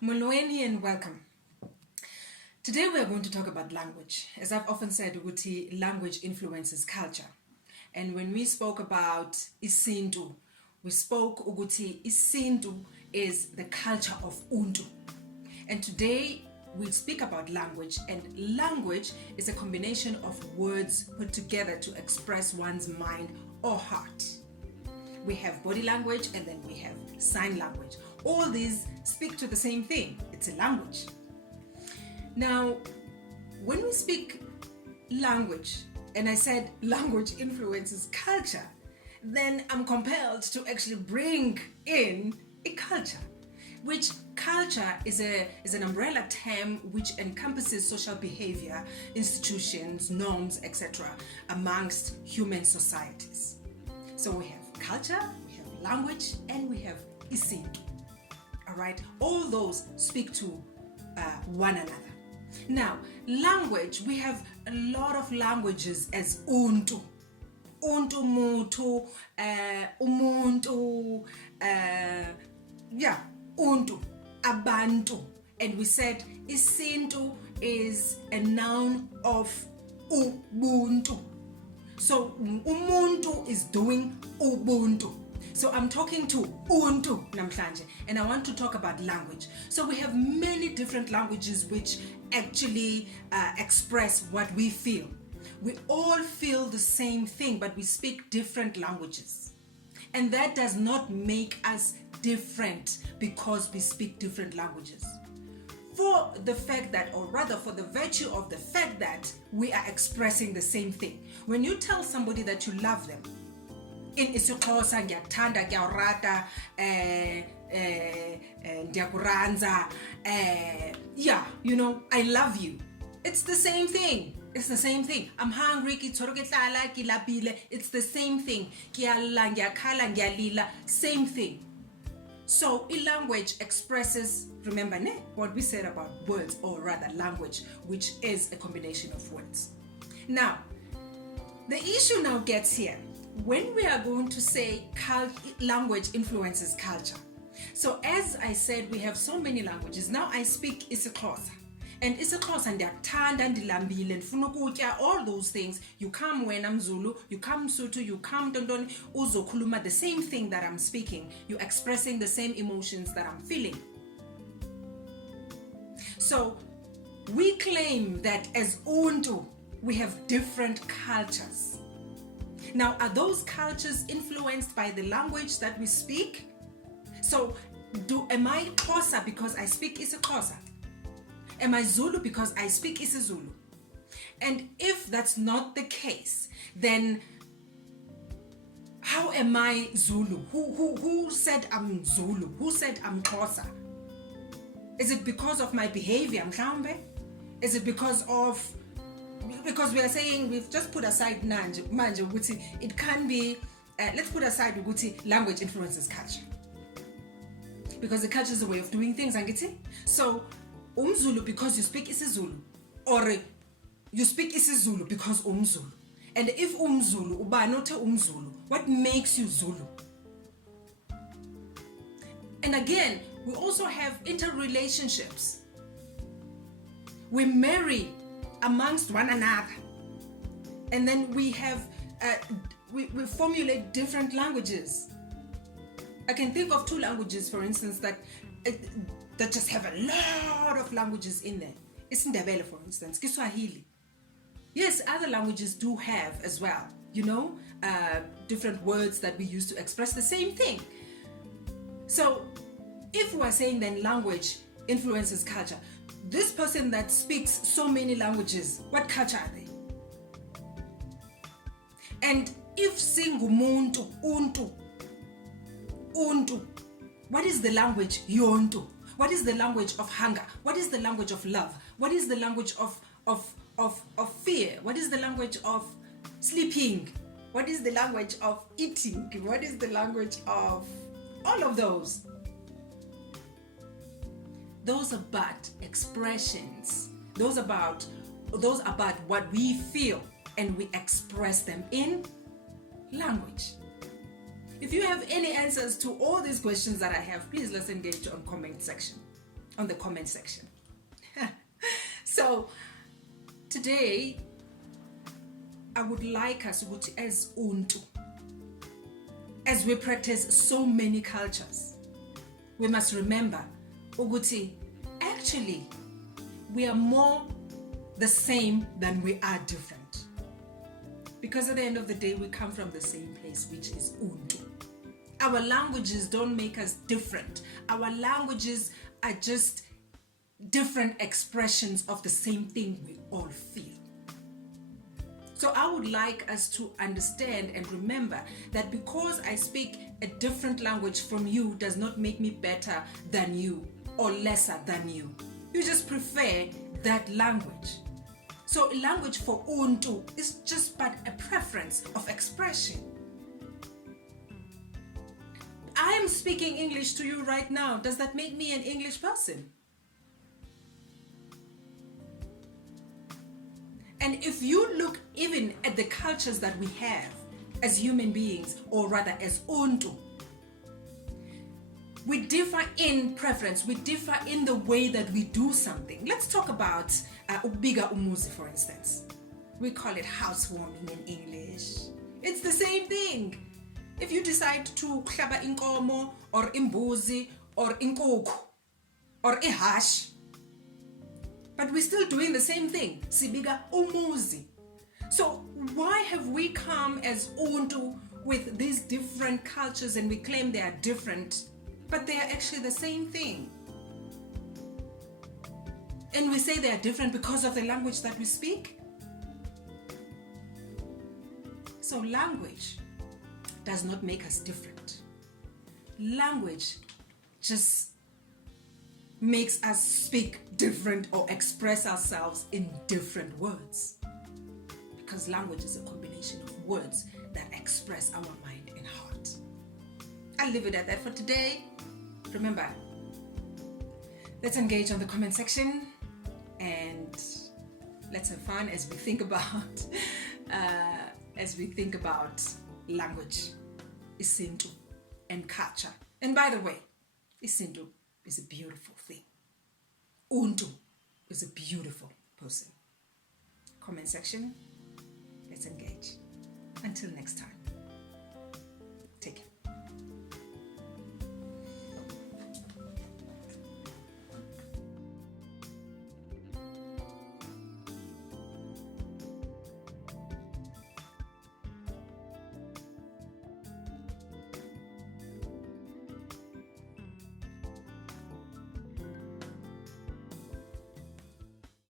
Molweni and welcome. Today we are going to talk about language. As I've often said, Uguti, language influences culture. And when we spoke about isintu, we spoke Uguti, isintu is the culture of Untu. And today we speak about language, and language is a combination of words put together to express one's mind or heart. We have body language and then we have sign language. All these speak to the same thing. It's a language. Now, when we speak language, and I said language influences culture, then I'm compelled to actually bring in a culture, which culture is an umbrella term which encompasses social behavior, institutions, norms, etc. amongst human societies. So we have culture, we have language, and we have isintu. All right, all those speak to one another. Now, language, we have a lot of languages as untu. Untu mutu, umuntu, untu, abantu. And we said isintu is a noun of ubuntu. So umuntu is doing ubuntu. So I'm talking to untu namhlanje, and I want to talk about language. So we have many different languages which actually express what we feel. We all feel the same thing, but we speak different languages. And that does not make us different because we speak different languages. For the fact that, or rather for the virtue of the fact that we are expressing the same thing. When you tell somebody that you love them, in isiXhosa ngiyakuthanda, ngiyawurata, ndiyakuranza, I love you. It's the same thing. It's the same thing. I'm hungry, it's the same thing. Ngiyala, ngiyakhala, ngiyalila, same thing. So language expresses, remember what we said about words, or rather language, which is a combination of words. Now, the issue now gets here. When we are going to say language influences culture. So as I said, we have so many languages. Now I speak isiXhosa. And isiXhosa ndiyakuthanda, ndilambile, ndifuna ukutya, all those things. You come wena Mzulu, you come Sotho, you come Tondoni, uzokhuluma the same thing that I'm speaking. You're expressing the same emotions that I'm feeling. So we claim that as Untu, we have different cultures. Now, are those cultures influenced by the language that we speak? So, am I Xhosa because I speak isiXhosa? Am I Zulu because I speak isiZulu? And if that's not the case, then how am I Zulu? Who said I'm Zulu? Who said I'm Xhosa? Is it because of my behavior, mhlawumbe? Is it because we are saying we've just put aside manje ukuthi it can be let's put aside ukuthi language influences culture, because the culture is a way of doing things, angithi? So umZulu because you speak isiZulu, or you speak isiZulu because umZulu. And if umZulu ubani othe umZulu, what makes you Zulu? And again, we also have interrelationships. We marry amongst one another, and then we have we formulate different languages. I can think of two languages, for instance, that just have a lot of languages in there. Isindebele, for instance, Kiswahili. Yes, other languages do have as well, different words that we use to express the same thing. So if we are saying then language influences culture, this person that speaks so many languages, what culture are they? And if singumuntu, untu, what is the language yontu? What is the language of hunger? What is the language of love? What is the language of fear? What is the language of sleeping? What is the language of eating? What is the language of all of those? Those are but expressions. Those about what we feel, and we express them in language. If you have any answers to all these questions that I have, please let's engage on comment section. on the comment section. So today I would like us as Untu, as we practice so many cultures, we must remember ukuthi actually we are more the same than we are different. Because at the end of the day, we come from the same place, which is Untu. Our languages don't make us different. Our languages are just different expressions of the same thing we all feel. So I would like us to understand and remember that because I speak a different language from you does not make me better than you or lesser than you. You just prefer that language. So language for Untu is just but a preference of expression. I am speaking English to you right now. Does that make me an English person? And if you look even at the cultures that we have as human beings, or rather as Untu, we differ in preference, we differ in the way that we do something. Let's talk about Ubiga Umuzi, for instance. We call it housewarming in English. It's the same thing. If you decide to klaba inkomo or imbuzi or inkukhu or ihash, but we're still doing the same thing. Sibiga umuzi. So why have we come as Untu with these different cultures and we claim they are different, but they are actually the same thing? And we say they are different because of the language that we speak? So language does not make us different. Language just makes us speak different or express ourselves in different words. Because language is a combination of words that express our mind and heart. I'll leave it at that for today. Remember, let's engage on the comment section and let's have fun as we think about language, isintu, and culture. And by the way, isintu is a beautiful thing. Untu is a beautiful person. Comment section, let's engage. Until next time.